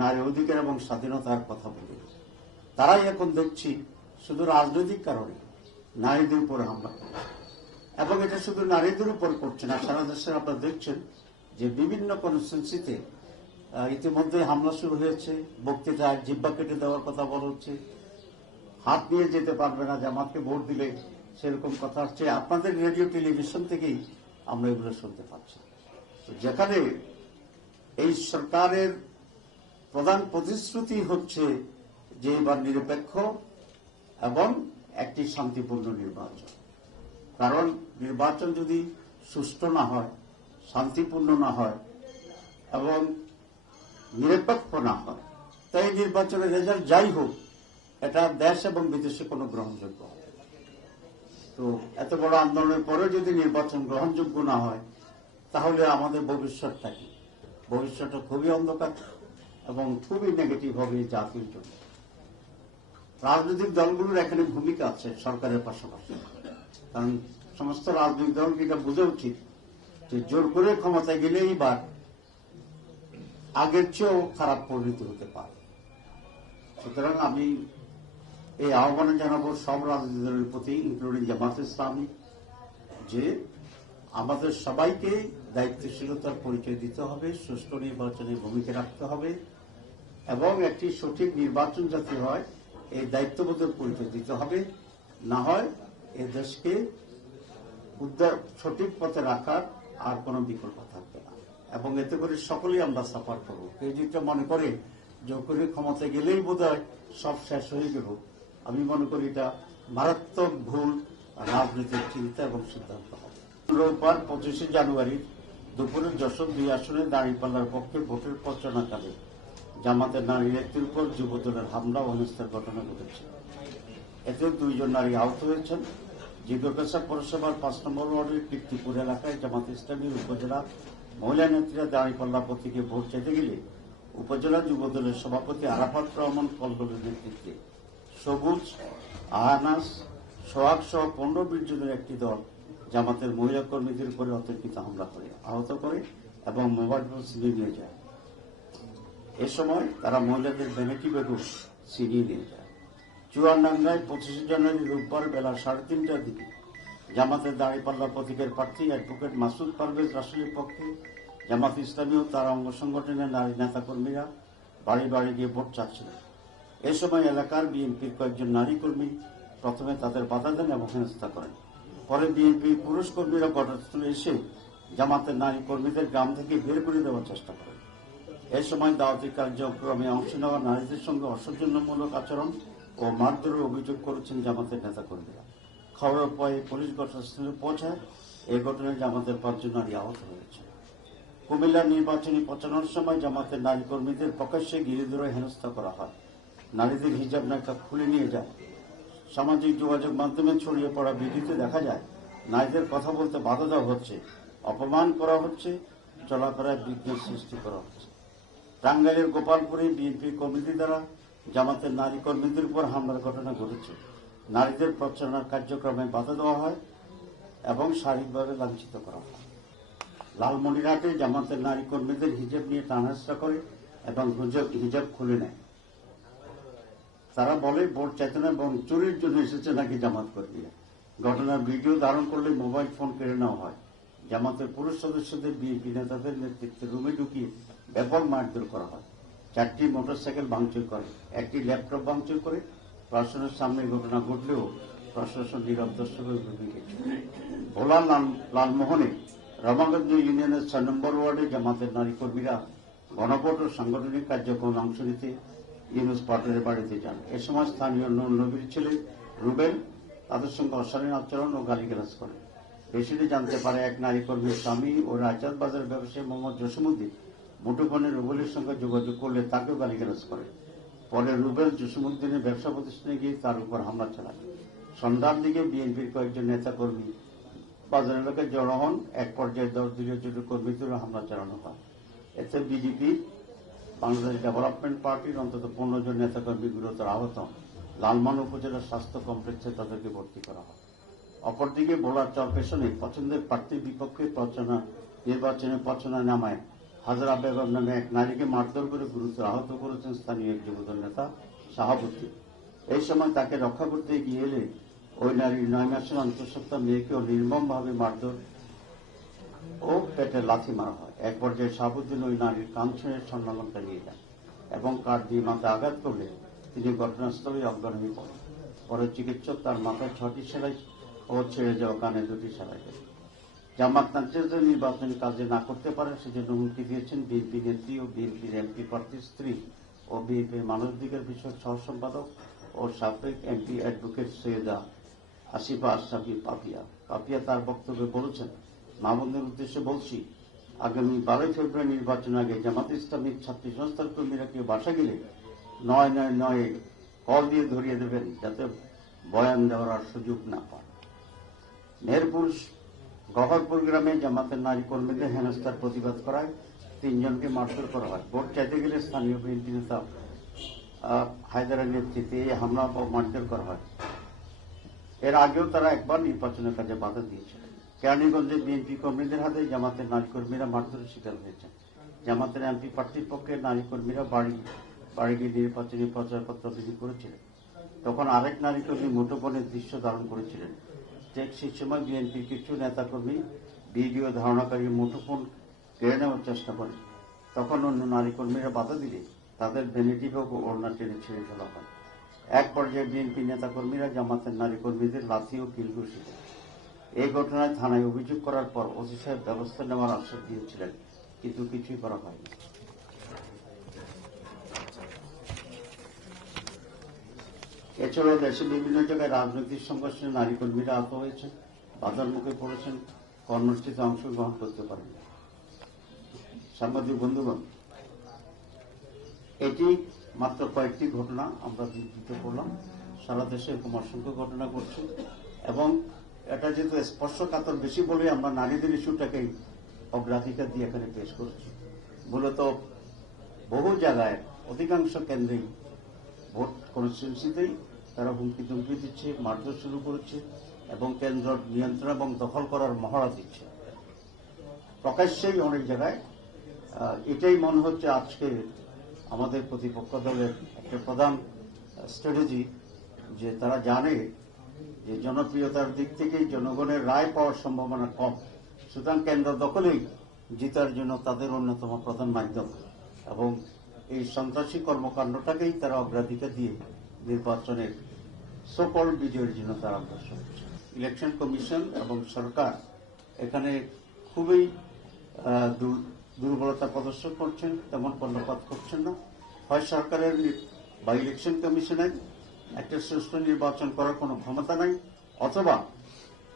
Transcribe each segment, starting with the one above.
নারী অধিকার এবং স্বাধীনতার কথা বলি, তারাই এখন দেখছি শুধু রাজনৈতিক কারণে নারীদের উপর হামলা করছে। এবং এটা শুধু নারীদের উপর করছে না, সারা দেশে আপনারা দেখছেন যে বিভিন্ন কনস্টিটুয়েন্সিতে ইতিমধ্যে হামলা শুরু হয়েছে। বক্তৃতায় জিব্বা কেটে দেওয়ার কথা বলা হচ্ছে, হাত নিয়ে যেতে পারবে না, জামাতকে ভোট দিলে, সেরকম কথা হচ্ছে। আপনাদের রেডিও টেলিভিশন থেকেই আমরা এগুলো শুনতে পাচ্ছি। যেখানে এই সরকারের প্রধান প্রতিশ্রুতি হচ্ছে যে এবার নিরপেক্ষ এবং একটি শান্তিপূর্ণ নির্বাচন। কারণ নির্বাচন যদি সুষ্ঠু না হয়, শান্তিপূর্ণ না হয় এবং নিরপেক্ষ না হয়, তাই নির্বাচনের রেজাল্ট যাই হোক, এটা দেশ এবং বিদেশে কোনো গ্রহণযোগ্য হবে। তো এত বড় আন্দোলনের পরেও যদি নির্বাচন গ্রহণযোগ্য না হয়, তাহলে আমাদের ভবিষ্যৎটা কি? ভবিষ্যৎটা খুবই অন্ধকার এবং খুবই নেগেটিভ হবে জাতির জন্য। রাজনৈতিক দলগুলোর এখানে ভূমিকা আছে সরকারের পাশাপাশি, কারণ সমস্ত রাজনৈতিক দলকে এটা বোঝা উচিত যে জোর করে ক্ষমতায় গেলেই এবার আগের চেয়েও খারাপ পরিণতি হতে পারে। সুতরাং আমি এই আহ্বান জানাবো সব রাজনৈতিক দলের প্রতি, ইনক্লুডিং জামাত ইসলামী, যে আমাদের সবাইকে দায়িত্বশীলতার পরিচয় দিতে হবে, সুষ্ঠু নির্বাচনে ভূমিকা রাখতে হবে এবং একটি সঠিক নির্বাচন যাতে হয় এই দায়িত্ববোধের পরিচয় দিতে হবে। না হয় এই দেশকে সঠিক পথে রাখার আর কোনো বিকল্প থাকবে না এবং এতে করে সকলেই আমরা সাফার করবো। কেউ যদি মনে করে জোর করে ক্ষমতায় গেলেই বোধহয় সব শেষ হয়ে গেল, আমি মনে করি এটা মারাত্মক ভুল রাজনৈতিক চিন্তা এবং সিদ্ধান্ত হবে। রোববার 25শে জানুয়ারি দুপুরে যশোর 2 আসনে দাঁড়িপাল্লার পক্ষে ভোটের প্রচারণাকালে জামাতের নারী নেত্রীর উপর যুবদলের হামলা ও হেনস্থার ঘটনা ঘটেছে। এতে 2 জন নারী আহত হয়েছেন। জিগরগাছা পৌরসভার 5 নম্বর ওয়ার্ডের কীর্তিপুর এলাকায় জামাত ইসলামীর উপজেলা মহিলা নেত্রীরা দাঁড়িপাল্লা প্রতীকে ভোট চাইতে গেলে উপজেলা যুবদলের সভাপতি আরাফাত রহমান কলদলের নেতৃত্বে সবুজ, আহানাস, সোহাগ সহ 15-20 জনের একটি দল জামাতের মহিলা কর্মীদের উপরে অতর্কিত হামলা করে আহত করে এবং মোবাইল ফোন ছিনিয়ে নিয়ে যায়। এ সময় তারা মহিলাদের ভ্যানিটি ব্যাগও ছিনিয়ে নিয়ে যায়। চুয়াডাঙ্গায় 25শে জানুয়ারি রোববার বেলা 3:30টার দিকে জামাতের দাঁড়িপাল্লা প্রতীকের প্রার্থী অ্যাডভোকেট মাসুদ পারভেজ রাসেলের পক্ষে জামাত ইসলামী ও তার অঙ্গ সংগঠনের নারী নেতাকর্মীরা বাড়ি বাড়ি গিয়ে ভোট চাচ্ছিলেন। এ সময় এলাকার বিএনপির কয়েকজন নারী কর্মী প্রথমে তাদের বাধা দেন এবং হেনস্থা করেন। পরে বিএনপির পুরুষ কর্মীরা ঘটনাস্থলে এসে জামাতের নারী কর্মীদের গ্রাম থেকে বের করে দেওয়ার চেষ্টা করেন। এ সময় দাওয়াতি কার্যক্রমে অংশ নেওয়া নারীদের সঙ্গে অসৌজন্যমূলক আচরণ ও মারধরের অভিযোগ করেছেন জামাতের নেতাকর্মীরা। খবর পেয়ে পুলিশ ঘটনাস্থলে পৌঁছায়। এই ঘটনায় জামাতের 5 জন নারী আহত হয়েছে। কুমিল্লার নির্বাচনী প্রচারণার সময় জামাতের নারী কর্মীদের প্রকাশ্যে ঘিরে ধরে হেনস্থা করা হয়। নারীদের হিজাব নাকা খুলে নিয়ে যায়। সামাজিক যোগাযোগ মাধ্যমে ছড়িয়ে পড়া ভিডিওতে দেখা যায় নারীদের কথা বলতে বাধা দেওয়া হচ্ছে, অপমান করা হচ্ছে, চলাফেরায় বিঘ্ন সৃষ্টি করা হচ্ছে। টাঙ্গাইলের গোপালপুরে বিএনপি কমিটি দ্বারা জামাতের নারী কর্মীদের উপর হামলার ঘটনা ঘটেছে। নারীদের প্রচারণার কার্যক্রমে বাধা দেওয়া হয় এবং শারীরিকভাবে লাঞ্ছিত করা হয়। লালমনিরহাটে জামাতের নারী কর্মীদের হিজাব নিয়ে টানাহেঁচড়া করে এবং হিজাব খুলে নেয়। তারা বলে ভোট চেতনা এবং চুরির জন্য এসেছে নাকি জামাত কর্মীরা। ঘটনার ভিডিও ধারণ করলে মোবাইল ফোন কেড়ে নেওয়া হয়। জামাতের পুরুষ সদস্যদের বিএনপি নেতাদের নেতৃত্বে রুমে ঢুকিয়ে ব্যাপক মারধর করা হয়। 4টি মোটরসাইকেল ভাঙচুর করে, 1টি ল্যাপটপ ভাঙচুর করে। প্রশাসনের সামনে ঘটনা ঘটলেও প্রশাসন নীরব দর্শকের ভূমিকা। ভোলা লালমোহনে রমাগঞ্জ ইউনিয়নের 6 নম্বর ওয়ার্ডে জামাতের নারী কর্মীরা গণভোট ও সাংগঠনিক কার্যক্রমে অংশ নিতে ইউনুস পাটোয়ারির বাড়িতে যান। এ সময় স্থানীয় নবীর ছেলে রুবেল তাদের সঙ্গে অশালীন আচরণ ও গালিগালাজ করে। পেশিতে জানতে পারে এক নারী কর্মীর স্বামী ও রাজাত বাজার ব্যবসায়ী মোহাম্মদ জসিমউদ্দিন মুঠোফোনে রুবেলের সঙ্গে যোগাযোগ করলে তাকেও গালিগালাজ করে। পরে রুবেল জসিমউদ্দিনের ব্যবসা প্রতিষ্ঠানে গিয়ে তার উপর হামলা চালায়। সন্ধ্যার দিকে বিএনপির কয়েকজন নেতাকর্মী বাজার এলাকায় জড়ো হন। এক পর্যায়ে 10 দলীয় জোট কর্মীদেরও হামলা চালানো হয়। এতে বিজেপি, বাংলাদেশ ডেভেলপমেন্ট পার্টির অন্তত 15 জন নেতাকর্মী গুরুতর আহত। লালমোহন উপজেলা স্বাস্থ্য কমপ্লেক্সে তাদেরকে ভর্তি করা হয়। অপরদিকে ভোলার চরপেশনে পছন্দের প্রার্থীর বিপক্ষে নির্বাচনে প্রচারণা নামায় হাজরা বেগম নামে এক নারীকে মারধর করে গুরুতর আহত করেছেন স্থানীয় এক যুবদল নেতা শাহাবুদ্দিন। এই সময় তাকে রক্ষা করতে গিয়ে এলে ওই নারীর 9 মাসের অন্তঃসত্ত্বা মেয়েকেও নির্মমভাবে মারধর ও পেটে লাথি মারা হয়। এক পর্যায়ে শাহাবুদ্দিন ওই নারীর কান ছেড়ে স্বর্ণালঙ্কা নিয়ে যান এবং কাঠ দিয়ে মাথায় আঘাত করলে তিনি ঘটনাস্থলে অজ্ঞান হয়ে পড়েন। পরে চিকিৎসক তার মাথায় 6টি সেলাই ও ছেড়ে যাওয়া কানে 2টি সেলাই দেন। জামাত ন্যায্য নির্বাচনী কাজে না করতে পারেন সেজন্য হুমকি দিয়েছেন বিএনপি নেত্রী ও বিএনপির এমপি প্রার্থীর স্ত্রী ও বিএনপির মানবাধিকার বিষয়ক সহ সম্পাদক ও সাবেক এমপি অ্যাডভোকেট সৈয়দা আসিফা আশরাফি পাপিয়া তার বক্তব্যে বলেছেন, মামুনের উদ্দেশ্যে বলছি, আগামী 12 ফেব্রুয়ারি নির্বাচন আগে জামাত ইসলামীর ছাত্রী সংস্থার কর্মীরা কেউ বাসা গেলে 999 কল দিয়ে ধরিয়ে দেবেন যাতে বয়ান দেওয়ার আর সুযোগ না পান। মেহেরপুর গহরপুর গ্রামে জামাতের নারী কর্মীদের হেনস্থার প্রতিবাদ করায় 3 জনকে মারধর করা হয়। ভোট চাইতে গেলে স্থানীয় বিএনপি নেতা হায়দারের নেতৃত্বে এই হামলা ও মারধর করা হয়। এর আগেও তারা একবার নির্বাচনের কাজে বাধা দিয়েছিল। কেরানীগঞ্জে বিএনপি কর্মীদের হাতে জামাতের নারী কর্মীরা মারধরের শিকার হয়েছেন। জামাতের এমপি প্রার্থীর পক্ষে নারী কর্মীরা বাড়ি গিয়ে নির্বাচনী প্রচারপত্র বিলি করেছিলেন। তখন আরেক নারী কর্মী মুঠোফোনের দৃশ্য ধারণ করেছিলেন। ঠিক সেই সময় বিএনপির কিছু নেতাকর্মী ভিডিও ধারণাকারী মুঠোফোন কেড়ে নেওয়ার চেষ্টা করেন। তখন অন্য নারী কর্মীরা বাধা দিলে তাদের ভ্যানিটি ব্যাগ ও ওড়না টেনে ছেড়ে ফেলা হয়। এক পর্যায়ে বিএনপি নেতাকর্মীরা জামাতের নারী কর্মীদের লাথি ও কিল ঘুষিয়ে দেন। এই ঘটনায় থানায় অভিযোগ করার পর ওসি সাহেব ব্যবস্থা নেওয়ার আশ্বাস দিয়েছিলেন, কিন্তু কিছুই করা হয়নি। এছাড়াও দেশে বিভিন্ন জায়গায় রাজনৈতিক সংঘর্ষে নারী কর্মীরা আহত হয়েছেন, বাধার মুখে পড়েছেন, কর্মসূচিতে অংশগ্রহণ করতে পারেন। সাংবাদিক বন্ধুগণ, এটি মাত্র কয়েকটি ঘটনা আমরা বিবৃত করলাম। সারা দেশে এরকম অসংখ্য ঘটনা ঘটছে এবং এটা যেহেতু স্পর্শকাতর বেশি বলে আমরা নারীদের ইস্যুটাকেই অগ্রাধিকার দিয়ে এখানে পেশ করছি। মূলত বহু জায়গায় অধিকাংশ কেন্দ্রেই ভোট কনস্টিটিউয়েন্সিতেই তারা হুমকি ধুমকি দিচ্ছে, মারধর শুরু করেছে এবং কেন্দ্র নিয়ন্ত্রণ এবং দখল করার মহড়া দিচ্ছে প্রকাশ্যেই অনেক জায়গায়। এটাই মনে হচ্ছে আজকে আমাদের প্রতিপক্ষ দলের একটা প্রধান স্ট্র্যাটেজি, যে তারা জানে যে জনপ্রিয়তার দিক থেকে জনগণের রায় পাওয়ার সম্ভাবনা কম, সুতরাং কেন্দ্র দখলেই জিতার জন্য তাদের অন্যতম প্রধান মাধ্যম এবং এই সন্ত্রাসী কর্মকাণ্ডটাকেই তারা অগ্রাধিকার দিয়ে নির্বাচনের সকল বিজয়ের জন্য তারা অগ্রসর হচ্ছে। ইলেকশন কমিশন এবং সরকার এখানে খুবই দুর্বলতা প্রদর্শন করছেন, তেমন কর্ণপাত করছেন না। হয় সরকারের বা ইলেকশন কমিশনের একটা সুষ্ঠু নির্বাচন করার কোনো ক্ষমতা নাই, অথবা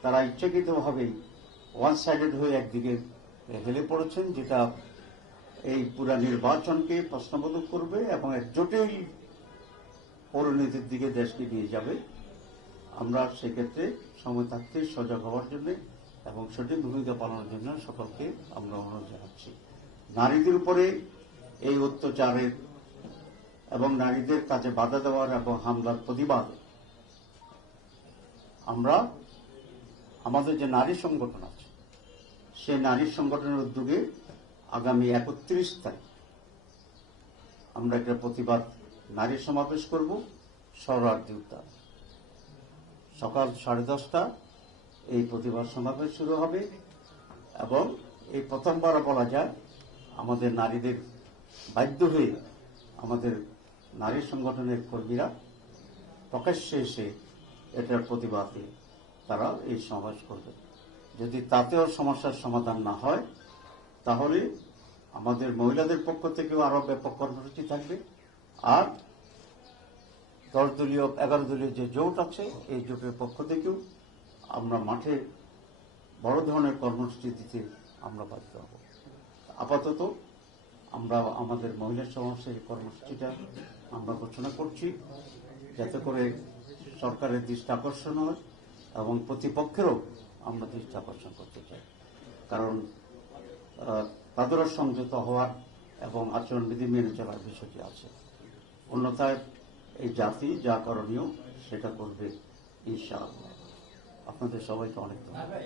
তারা ইচ্ছাকৃতভাবেই ওয়ান সাইডেড হয়ে একদিকে হেলে পড়েছেন, যেটা এই পুরা নির্বাচনকে প্রশ্নবোধক করবে এবং এক জটিল পরিণতির দিকে দেশকে নিয়ে যাবে। আমরা সেক্ষেত্রে সময় থাকতে সজাগ হওয়ার জন্য এবং সঠিক ভূমিকা পালনের জন্য সকলকে আমরা অনুরোধ জানাচ্ছি। নারীদের উপরে এই অত্যাচারের এবং নারীদের কাজে বাধা দেওয়ার এবং হামলার প্রতিবাদে আমরা আমাদের যে নারী সংগঠন আছে সেই নারী সংগঠনের উদ্যোগে আগামী 31 তারিখ আমরা একটা প্রতিবাদ নারী সমাবেশ করব সরোয়ার্দী উদ্যান। সকাল 10:30 এই প্রতিবাদ সমাবেশ শুরু হবে এবং এই প্রথমবার বলা যায় আমাদের নারীদের বাধ্য হয়ে আমাদের নারী সংগঠনের কর্মীরা প্রকাশ্যে এসে এটার প্রতিবাদে তারা এই সমাবেশ করবে। যদি তাতেও সমস্যার সমাধান না হয় তাহলে আমাদের মহিলাদের পক্ষ থেকেও আরো ব্যাপক কর্মসূচি থাকবে। আর 11 দলীয় যে জোট আছে এই জোটের পক্ষ থেকেও আমরা মাঠে বড় ধরনের কর্মসূচি দিতে আমরা বাধ্য হব। আপাতত আমরা আমাদের মহিলা সমাবেশের কর্মসূচিটা আমরা ঘোষণা করছি, যাতে করে সরকারের দৃষ্টি আকর্ষণ হয় এবং প্রতিপক্ষেরও আমরা দৃষ্টি আকর্ষণ করতে চাই, কারণ তাদেরও সংযত হওয়ার এবং আচরণবিধি মেনে চলার বিষয়টি আছে। অন্যথায় এই জাতি যা করণীয় সেটা করবে ইনশাআল্লাহ। আপনাদের সবাইকে অনেক ধন্যবাদ।